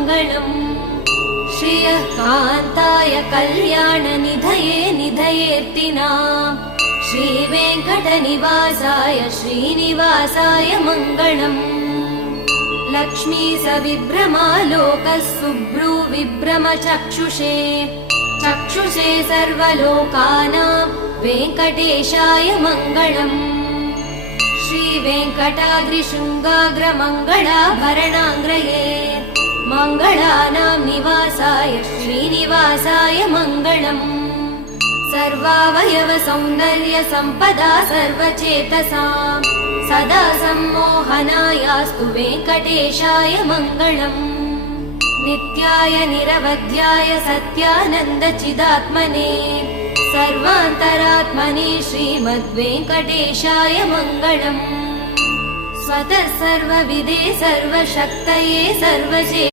मङ्गलम्। श्रियः कान्ताय कल्याणनिधये निधयेऽर्तिनाम् श्रीवेङ्कटनिवासाय श्रीनिवासाय मङ्गलम्। लक्ष्मी सविभ्रमालोकः सुभ्रूविभ्रमचक्षुषे चक्षुषे सर्वलोकानां वेङ्कटेशाय मङ्गलम्। श्रीवेङ्कटाद्रिशृङ्गाग्रमङ्गलाभरणाङ्ग्रये मङ्गलानां निवासाय श्रीनिवासाय मङ्गलम्। सर्वावयव सौन्दर्य सम्पदा सर्वचेतसां सदा सम्मोहनायास्तु वेङ्कटेशाय मङ्गलम्। नित्याय निरवध्याय सत्यानन्दचिदात्मने सर्वान्तरात्मने श्रीमद्वेङ्कटेशाय मङ्गलम्। स्वतः सर्वविदे सर्वशक्तये सर्वजे